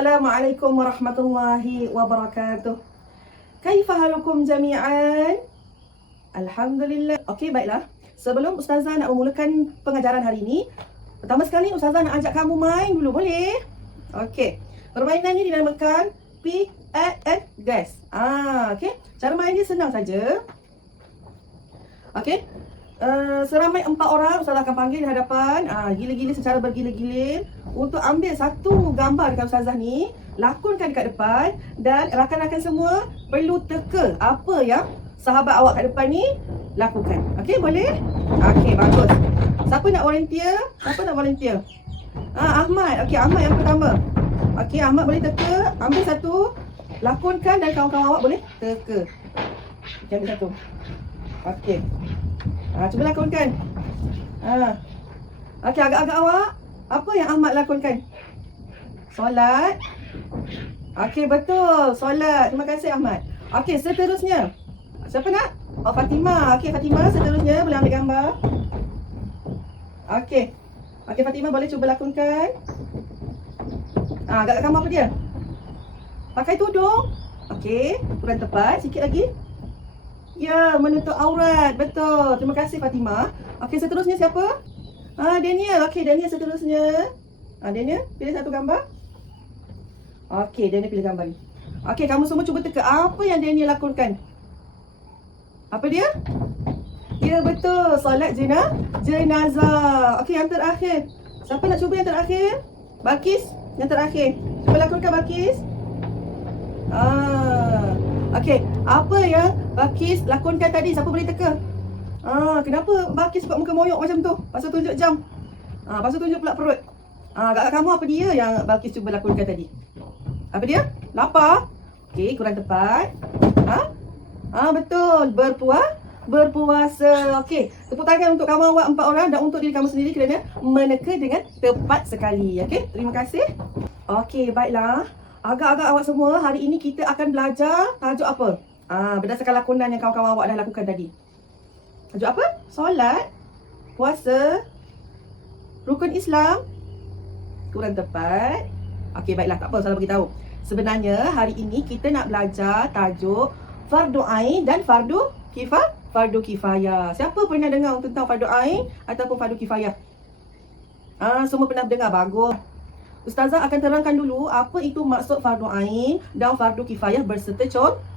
Assalamualaikum warahmatullahi wabarakatuh. Kaifa halukum jami'an? Alhamdulillah. Okey, baiklah. Sebelum Ustazah nak memulakan pengajaran hari ini, pertama sekali Ustazah nak ajak kamu main dulu, boleh? Okey. Permainan ini dinamakan Pick at and Guess. Ah, okey. Cara main dia senang saja. Okey. Uh, seramai empat orang Ustazah akan panggil di hadapan. Uh, Gila-gila secara bergila-gila. Untuk ambil satu gambar dekat Ustazah ni Lakonkan dekat depan Dan rakan-rakan semua Perlu teka apa yang Sahabat awak kat depan ni Lakukan. Okey boleh? Okey bagus. Siapa nak volunteer? Siapa nak volunteer? Ah, Ahmad. Okey Ahmad yang pertama. Okey Ahmad boleh teka. Ambil satu. Lakonkan dan kawan-kawan awak boleh teka. Okey ambil satu. Okey Ha, cuba lakonkan. Ha. Okey, agak-agak awak. Apa yang Ahmad lakonkan? Solat. Okey, betul. Solat. Terima kasih Ahmad. Okey, seterusnya. Siapa nak? Oh, Fatimah. Okey, Fatimah seterusnya boleh ambil gambar. Okey. Okey, Fatimah boleh cuba lakonkan. Ha, agak-agak gambar apa dia? Pakai tudung. Okey, kurang tepat. Sikit lagi. Ya, menutup aurat. Betul. Terima kasih Fatimah. Okey, seterusnya siapa? Ah, Daniel. Okey, Daniel seterusnya. Ah, Daniel, pilih satu gambar. Okey, Daniel pilih gambar ni. Okey, kamu semua cuba teka apa yang Daniel lakukan. Apa dia? Ya, betul. Solat jena, jenazah. Okey, yang terakhir. Siapa nak cuba yang terakhir? Bakis, yang terakhir. Cuba lakukan Bakis. Ah. Okey, apa yang Bakis lakonkan tadi? Siapa boleh teka? Ah, kenapa Bakis buat muka moyok macam tu? Pasal tunjuk jam. Ah, pasal tunjuk pula perut. Ah, agak kamu apa dia yang Bakis cuba lakonkan tadi? Apa dia? Lapar? Okey, kurang tepat. Ha? Ah, betul. Berpuas berpuasa. Okey, tepuk tangan untuk kamu awak empat orang dan untuk diri kamu sendiri kerana meneka dengan tepat sekali. Okey, terima kasih. Okey, baiklah. Agak-agak awak semua, hari ini kita akan belajar tajuk apa? Ah, berdasarkan lakonan yang kawan-kawan awak dah lakukan tadi. Tajuk apa? Solat, puasa, rukun Islam, kurang tepat. Okey, baiklah, tak apa, salah beritahu. Sebenarnya, hari ini kita nak belajar tajuk fardu ain dan fardu kifah, fardu kifayah. Siapa pernah dengar tentang fardu ain ataupun fardu kifayah? Ah, semua pernah dengar, bagus. Ustazah akan terangkan dulu apa itu maksud fardu ain dan fardu kifayah berserta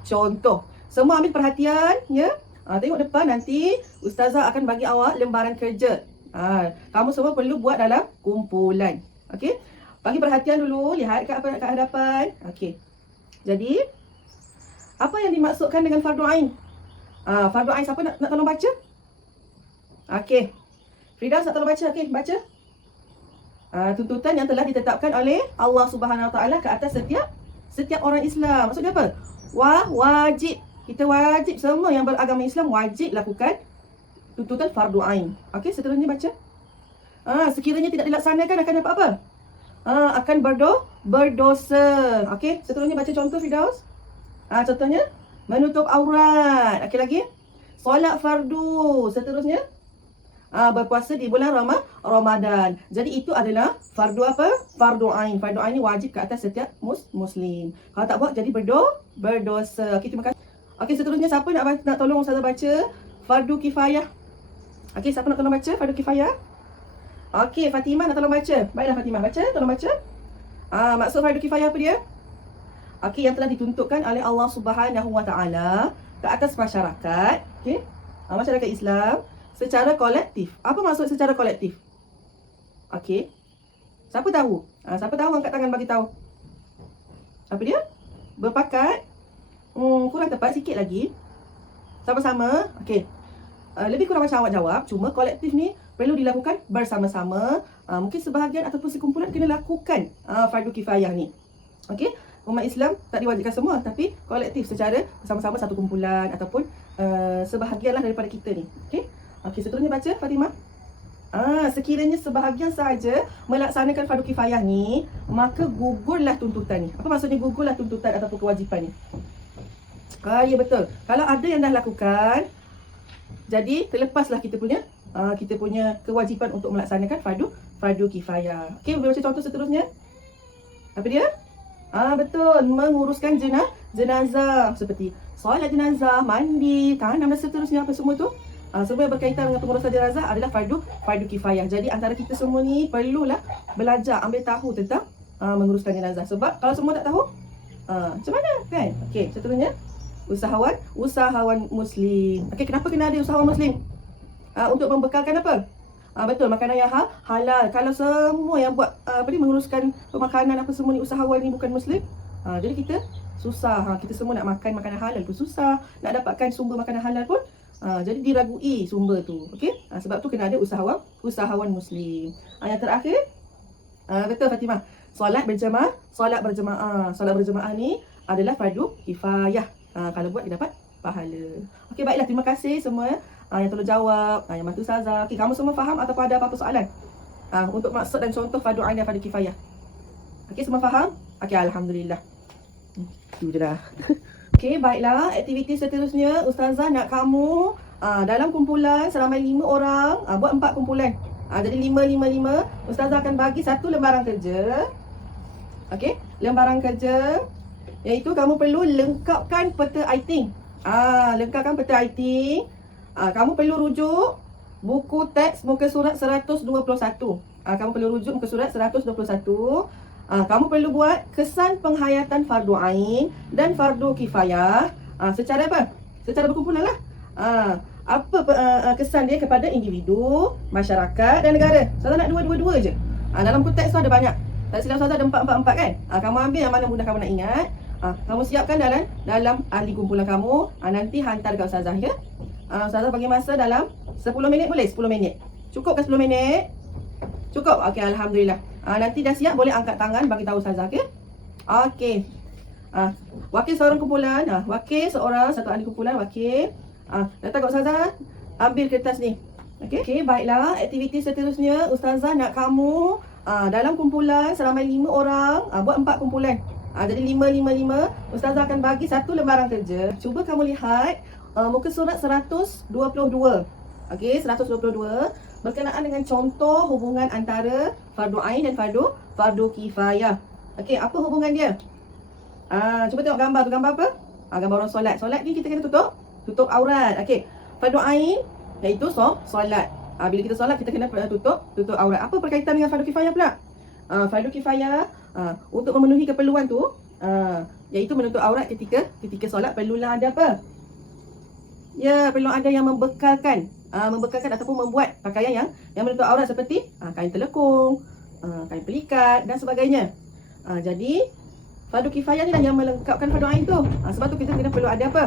contoh. Semua ambil perhatian ya. Ha, tengok depan nanti ustazah akan bagi awak lembaran kerja. Ha, kamu semua perlu buat dalam kumpulan. Okey? Bagi perhatian dulu, lihat kat apa kat hadapan. Okey. Jadi apa yang dimaksudkan dengan fardu ain? Ha, fardu ain siapa nak, nak tolong baca? Okey. Frida nak tolong baca. Okey, baca uh, tuntutan yang telah ditetapkan oleh Allah Subhanahu Wa Taala ke atas setiap setiap orang Islam. Maksudnya apa? Wah, wajib. Kita wajib semua yang beragama Islam wajib lakukan tuntutan fardu ain. Okey, seterusnya baca. Ah, sekiranya tidak dilaksanakan akan dapat apa? Ah, akan berdo berdosa. Okey, seterusnya baca contoh Firdaus. Ah, contohnya menutup aurat. Okey lagi. Solat fardu. Seterusnya uh, berpuasa di bulan Ramah Ramadan. Jadi itu adalah fardu apa? Fardu ain. Fardu ain ni wajib ke atas setiap mus muslim. Kalau tak buat jadi berdo berdosa. Okey, terima kasih. Okey, seterusnya siapa nak nak tolong saya baca fardu kifayah? Okey, siapa nak tolong baca fardu kifayah? Okey, Fatimah nak tolong baca. Baiklah Fatimah, baca, tolong baca. Ah, maksud fardu kifayah apa dia? Okey, yang telah dituntutkan oleh Allah Subhanahu Wa Taala ke atas masyarakat, okey? Ah, masyarakat Islam secara kolektif. Apa maksud secara kolektif? Okey. Siapa tahu? Ha, siapa tahu angkat tangan bagi tahu. Apa dia? Berpakat. Hmm, kurang tepat sikit lagi. Sama-sama. Okey. Uh, lebih kurang macam awak jawab. Cuma kolektif ni perlu dilakukan bersama-sama. Uh, mungkin sebahagian ataupun sekumpulan kena lakukan uh, fardu kifayah ni. Okey. Umat Islam tak diwajibkan semua tapi kolektif secara bersama-sama satu kumpulan ataupun uh, sebahagianlah daripada kita ni. Okey. Okey, seterusnya baca Fatimah. Ah, sekiranya sebahagian saja melaksanakan fardu kifayah ni, maka gugurlah tuntutan ni. Apa maksudnya gugurlah tuntutan ataupun kewajipan ni? Ah, ya betul. Kalau ada yang dah lakukan, jadi terlepaslah kita punya ah, kita punya kewajipan untuk melaksanakan fardu fardu kifayah. Okey, boleh baca contoh seterusnya? Apa dia? Ah betul, menguruskan jenazah, jenazah seperti solat jenazah, mandi, tanam dan seterusnya apa semua tu. Ah, semua yang berkaitan dengan pengurusan jenazah adalah fardu fardu kifayah. Jadi antara kita semua ni perlulah belajar, ambil tahu tentang ah, menguruskan jenazah. Sebab kalau semua tak tahu, ah, macam mana kan? Okey, seterusnya usahawan, usahawan muslim. Okey, kenapa kena ada usahawan muslim? Ah, untuk membekalkan apa? Ah, betul, makanan yang hal, halal. Kalau semua yang buat ah, apa ni menguruskan pemakanan apa semua ni usahawan ni bukan muslim, ah, jadi kita susah. Ha, kita semua nak makan makanan halal pun susah. Nak dapatkan sumber makanan halal pun ah, jadi diragui sumber tu. Okey? Ah, sebab tu kena ada usahawan, usahawan muslim. Ah, yang terakhir, ah, betul Fatimah. Solat berjemaah, solat berjemaah. Solat berjemaah ni adalah fardu kifayah. Ah, kalau buat dia dapat pahala. Okey, baiklah. Terima kasih semua uh, yang tolong jawab, uh, yang bantu Saza. Okay, kamu semua faham ataupun ada apa-apa soalan? Uh, untuk maksud dan contoh fardu ain dan fardu kifayah. Okey, semua faham? Okey, alhamdulillah. Hmm, itu je dah. Okey, baiklah. Aktiviti seterusnya Ustazah nak kamu uh, dalam kumpulan selama lima orang, uh, buat empat kumpulan. Uh, jadi lima, lima, lima. Ustazah akan bagi satu lembaran kerja. Okey, lembaran kerja iaitu kamu perlu lengkapkan peta IT. Ah, lengkapkan peta IT. Ah, kamu perlu rujuk buku teks muka surat 121. Ah, kamu perlu rujuk muka surat 121. Ah, kamu perlu buat kesan penghayatan fardu ain dan fardu kifayah. Ah, secara apa? Secara berkumpulan lah. Ah, apa uh, kesan dia kepada individu, masyarakat dan negara. Saya nak dua-dua-dua je. Ah, dalam buku teks tu ada banyak. Tak silap saya ada empat-empat-empat kan? Ah, kamu ambil yang mana mudah kamu nak ingat. Ah, kamu siapkan dalam dalam ahli kumpulan kamu. Ah, nanti hantar dekat Ustazah ya. Uh, Ustazah bagi masa dalam 10 minit boleh? 10 minit. Cukup ke 10 minit? Cukup? Okey, Alhamdulillah. Uh, nanti dah siap boleh angkat tangan bagi tahu Ustazah, okey? Okey. Uh, wakil seorang kumpulan. Uh, wakil seorang, satu ahli kumpulan, wakil. Uh, datang ke Ustazah, ambil kertas ni. Okey, okay, baiklah. Aktiviti seterusnya, Ustazah nak kamu uh, dalam kumpulan selama lima orang, uh, buat empat kumpulan. Uh, jadi lima, lima, lima. Ustazah akan bagi satu lembaran kerja. Cuba kamu lihat uh, muka surat 122. Okey, 122 berkenaan dengan contoh hubungan antara fardu ain dan fardu fardu kifayah. Okey, apa hubungan dia? Ah, cuba tengok gambar tu gambar apa? Ah, gambar orang solat. Solat ni kita kena tutup tutup aurat. Okey. Fardu ain iaitu so, solat. Ah, bila kita solat kita kena tutup tutup aurat. Apa berkaitan dengan fardu kifayah pula? Ah, fardu kifayah uh, untuk memenuhi keperluan tu ah iaitu menutup aurat ketika ketika solat perlulah ada apa? Ya, perlu ada yang membekalkan, uh, membekalkan ataupun membuat pakaian yang yang menutup aurat seperti uh, kain telekung, uh, kain pelikat dan sebagainya. Uh, jadi fardu kifayah ni lah yang melengkapkan fardu ain tu. Uh, sebab tu kita kena perlu ada apa?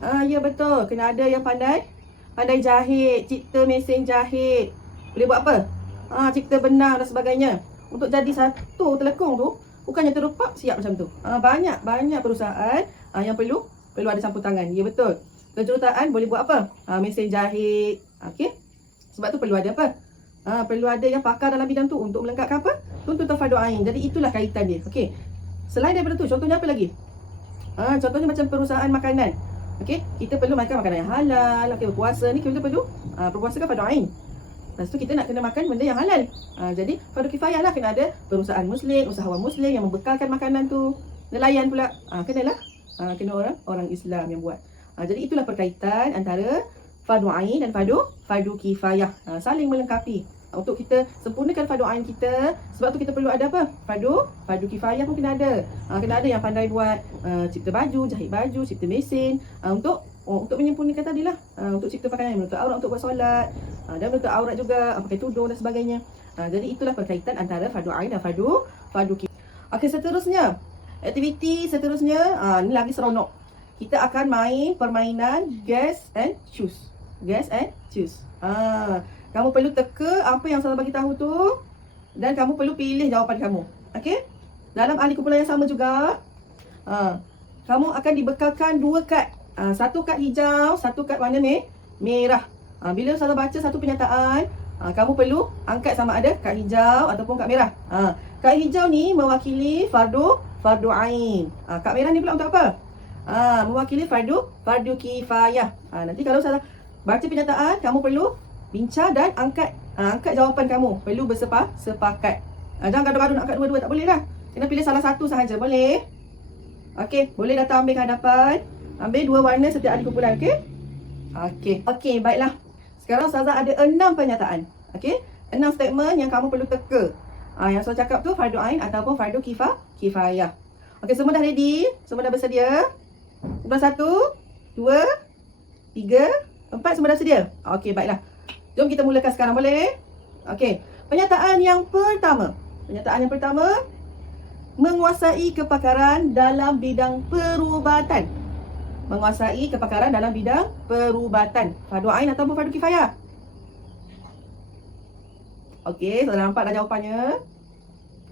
Ah uh, ya betul, kena ada yang pandai pandai jahit, cipta mesin jahit. Boleh buat apa? Ah uh, cipta benang dan sebagainya. Untuk jadi satu telekung tu bukannya terupak siap macam tu. Uh, banyak banyak perusahaan uh, yang perlu perlu ada campur tangan. Ya betul kejuruteraan boleh buat apa? Ha, mesin jahit. Okey. Sebab tu perlu ada apa? Ha, perlu ada yang pakar dalam bidang tu untuk melengkapkan apa? Tuntutan fardu ain. Jadi itulah kaitan dia. Okey. Selain daripada tu, contohnya apa lagi? Ha, contohnya macam perusahaan makanan. Okey, kita perlu makan makanan yang halal. Okey, berpuasa ni kita perlu ha, berpuasa kan fardu ain. Lepas tu kita nak kena makan benda yang halal. Ha, jadi fardu kifayah lah kena ada perusahaan muslim, usahawan muslim yang membekalkan makanan tu. Nelayan pula. Ha, kenalah. Ha, kena orang orang Islam yang buat. Ha, jadi itulah perkaitan antara fardu ain dan fardu fardu kifayah. Ha, saling melengkapi. Ha, untuk kita sempurnakan fardu ain kita, sebab tu kita perlu ada apa? Fardu fardu kifayah pun kena ada. Ha, kena ada yang pandai buat uh, cipta baju, jahit baju, cipta mesin ha, untuk oh, untuk menyempurnakan tadilah. Ha, untuk cipta pakaian menutup aurat untuk buat solat. Ha, dan menutup aurat juga pakai tudung dan sebagainya. Ha, jadi itulah perkaitan antara fardu ain dan fardu fardu kifayah. Okey, seterusnya aktiviti seterusnya ha, ni lagi seronok kita akan main permainan guess and choose. Guess and choose. Ha, kamu perlu teka apa yang saya bagi tahu tu dan kamu perlu pilih jawapan kamu. Okey? Dalam ahli kumpulan yang sama juga, ha, kamu akan dibekalkan dua kad. Ha, satu kad hijau, satu kad warna me merah. Ha, bila saya baca satu penyataan, ha, kamu perlu angkat sama ada kad hijau ataupun kad merah. Ha, kad hijau ni mewakili fardu fardu ain. Ha, kad merah ni pula untuk apa? Ha, mewakili fardu fardu kifayah. Ha, nanti kalau saya baca penyataan, kamu perlu bincang dan angkat Ha, angkat jawapan kamu. Perlu bersepa, sepakat. Ha, jangan gaduh-gaduh nak angkat dua-dua. Tak boleh lah. Kena pilih salah satu sahaja. Boleh? Okey. Boleh datang ambil hadapan. Ambil dua warna setiap ada kumpulan. Okey? Okey. Okey, baiklah. Sekarang Ustazah ada enam pernyataan. Okey? Enam statement yang kamu perlu teka. Ha, yang saya cakap tu fardu ain ataupun fardu kifa, kifayah. Okey, semua dah ready? Semua dah bersedia? Sebelah satu, dua, tiga, empat. Semua dah sedia? Okey, baiklah. Jom kita mulakan sekarang boleh? Okey. Pernyataan yang pertama. Pernyataan yang pertama menguasai kepakaran dalam bidang perubatan. Menguasai kepakaran dalam bidang perubatan. Fardu ain ataupun fardu kifayah? Okey, sudah nampak dah jawapannya.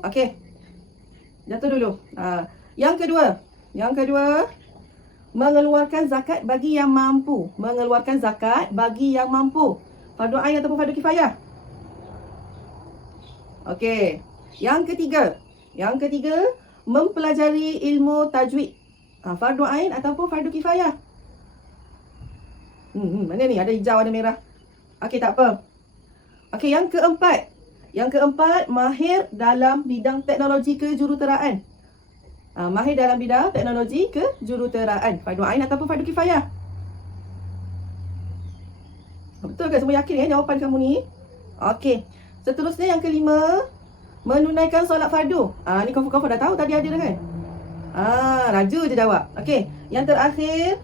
Okey. Jatuh dulu. Ha. Yang kedua. Yang kedua. Mengeluarkan zakat bagi yang mampu. Mengeluarkan zakat bagi yang mampu. Fardu ain ataupun fardu kifayah? Okey. Yang ketiga. Yang ketiga, mempelajari ilmu tajwid. Ha, fardu ain ataupun fardu kifayah? Hmm, hmm, mana ni? Ada hijau, ada merah. Okey, tak apa. Okey, yang keempat. Yang keempat, mahir dalam bidang teknologi kejuruteraan. Ha, mahir dalam bidang teknologi kejuruteraan. Fardu ain ataupun fardu kifayah? Betul ke? Semua yakin ya jawapan kamu ni? Okey. Seterusnya yang kelima, menunaikan solat fardu. Ah ni kau-kau dah tahu tadi ada dah kan? Ah, raja je jawab. Okey. Yang terakhir,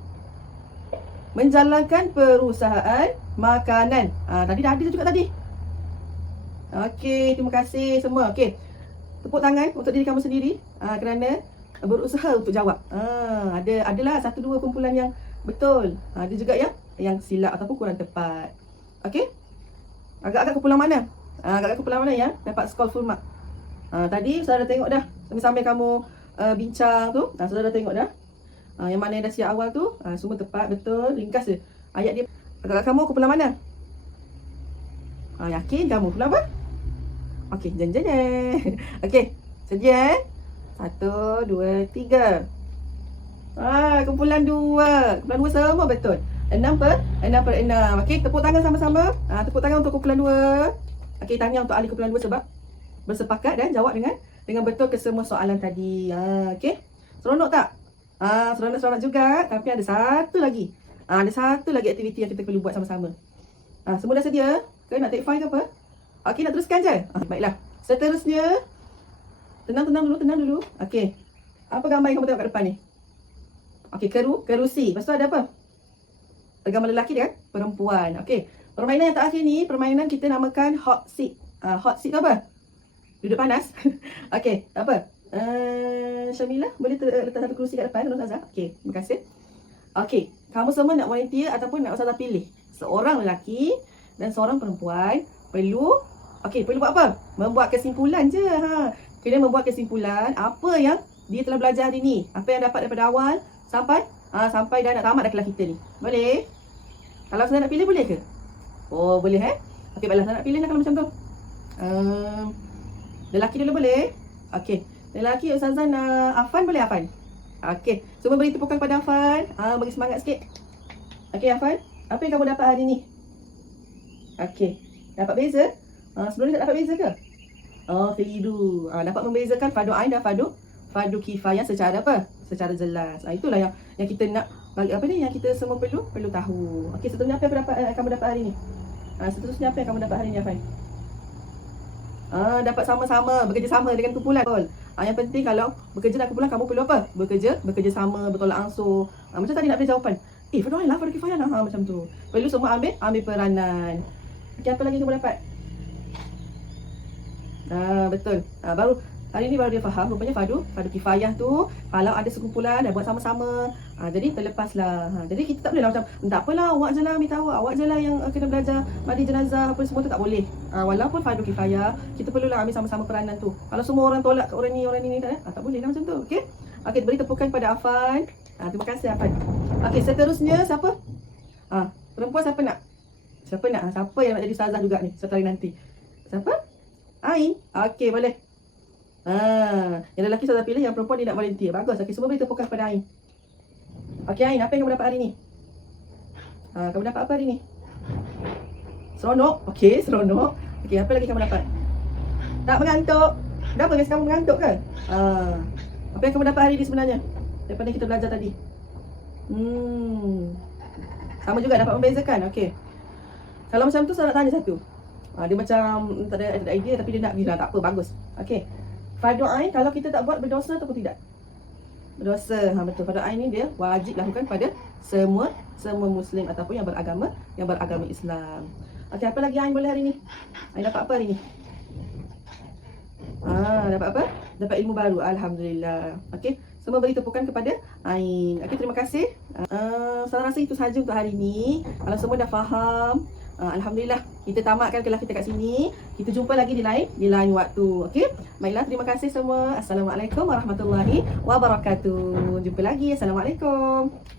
menjalankan perusahaan makanan. Ah tadi dah ada juga tadi. Okey, terima kasih semua. Okey. Tepuk tangan untuk diri kamu sendiri ah kerana berusaha untuk jawab. Ah ada adalah satu dua kumpulan yang betul. Ah, ada juga yang yang silap ataupun kurang tepat. Okey? Agak-agak kumpulan mana? Uh, agak-agak kumpulan mana yang dapat skor full mark? Uh, tadi sudah dah tengok dah. Sambil-sambil kamu uh, bincang tu. Sudah dah tengok dah. Uh, yang mana yang dah siap awal tu. Uh, semua tepat, betul. Ringkas je. Ayat dia. Agak-agak kamu kumpulan mana? Uh, yakin kamu? Kumpulan apa? Okey, jen jen. Okey, sedia eh? Satu, dua, tiga. Ah, kumpulan dua. Kumpulan dua semua betul. Enam per? Enam per enam. Okey, tepuk tangan sama-sama. Ah, tepuk tangan untuk kumpulan dua. Okey, tanya untuk ahli kumpulan dua sebab bersepakat dan jawab dengan dengan betul ke semua soalan tadi. Ah, okey. Seronok tak? Ah, seronok-seronok juga. Tapi ada satu lagi. Ah, ada satu lagi aktiviti yang kita perlu buat sama-sama. Ah, semua dah sedia? Ke nak take file ke apa? Okey, nak teruskan je? Ah, baiklah. Seterusnya, tenang-tenang dulu, tenang dulu. Okey. Apa gambar yang kamu tengok kat depan ni? Okey, keru, kerusi. Lepas tu ada apa? Gambar lelaki dia, perempuan. Okey. Permainan yang terakhir ni, permainan kita namakan hot seat. Uh, hot seat tu apa? Duduk panas. Okey, tak apa. Uh, Syamila, boleh letak satu kerusi kat depan, Ustazah? Okey, terima kasih. Okey, kamu semua nak volunteer ataupun nak Ustazah pilih? Seorang lelaki dan seorang perempuan perlu Okey, perlu buat apa? Membuat kesimpulan je. Ha. Kena membuat kesimpulan apa yang dia telah belajar hari ni. Apa yang dapat daripada awal sampai ah sampai dah nak tamat dah kelas kita ni. Boleh? Kalau saya nak pilih boleh ke? Oh, boleh eh? Okey, baiklah saya nak pilih lah kalau macam tu. Um, lelaki dulu boleh? Okey. Lelaki Ustazah nak Afan boleh Afan? Okey. Semua beri tepukan pada Afan. Ah, bagi semangat sikit. Okey Afan, apa yang kamu dapat hari ni? Okey. Dapat beza? Ah, sebelum ni tak dapat beza ke? Oh, keliru. Ah, dapat membezakan fardu ain dan fardu fardu kifayah secara apa? Secara jelas. Ah, itulah yang yang kita nak bagi apa ni yang kita semua perlu perlu tahu. Okey, seterusnya apa yang dapat eh, kamu dapat hari ni? Ah, seterusnya apa yang kamu dapat hari ni, Afan? Ah, dapat sama-sama, bekerjasama dengan kumpulan. Betul. Ah, yang penting kalau bekerja dengan kumpulan kamu perlu apa? Bekerja, bekerjasama, bertolak ansur. Ah, macam tadi nak beri jawapan. Eh, fardu ain lah, fardu kifayah lah. Ha, macam tu. Perlu semua ambil ambil peranan. Okey, apa lagi kamu dapat? Ah, betul. Ah, baru Hari ni baru dia faham rupanya fardu fardu kifayah tu kalau ada sekumpulan dah buat sama-sama. Ha, jadi terlepaslah. Ha, jadi kita tak boleh lah macam tak apalah awak je lah ambil tahu awak je lah yang uh, kena belajar mandi jenazah apa semua tu tak boleh. Ha, walaupun fardu kifayah kita perlulah ambil sama-sama peranan tu. Kalau semua orang tolak orang ni orang ni tak, ha, tak boleh lah macam tu. Okey. Okey beri tepukan pada Afan. Ha, terima kasih Afan. Okey seterusnya siapa? Ha, perempuan siapa nak? Siapa nak? Ha, siapa yang nak jadi ustazah juga ni satu hari nanti? Siapa? Ain. Okey boleh. Ha, yang lelaki saya pilih, yang perempuan dia nak volunteer. Bagus. Okey, semua beri tepukan kepada Ain. Okey, Ain, apa yang kamu dapat hari ni? Ha, kamu dapat apa hari ni? Seronok. Okey, seronok. Okey, apa lagi kamu dapat? Tak mengantuk. Kenapa guys kamu mengantuk ke? Ah. Apa yang kamu dapat hari ini sebenarnya? Daripada kita belajar tadi. Hmm. Sama juga dapat membezakan. Okey. Kalau macam tu saya nak tanya satu. Ah, dia macam hmm, tak ada, ada idea tapi dia nak bilang tak apa bagus. Okey. Fardu ain kalau kita tak buat berdosa ataupun tidak? Berdosa. Ha betul. Fardu ain ni dia wajib lakukan pada semua semua muslim ataupun yang beragama yang beragama Islam. Okey, apa lagi Ain boleh hari ni? Ain dapat apa hari ni? Ah, dapat apa? Dapat ilmu baru. Alhamdulillah. Okey, semua beri tepukan kepada Ain. Okey, terima kasih. Uh, saya rasa itu sahaja untuk hari ini. Kalau semua dah faham, uh, Alhamdulillah kita tamatkan kelas kita kat sini. Kita jumpa lagi di lain di lain waktu. Okey. Baiklah, terima kasih semua. Assalamualaikum warahmatullahi wabarakatuh. Jumpa lagi. Assalamualaikum.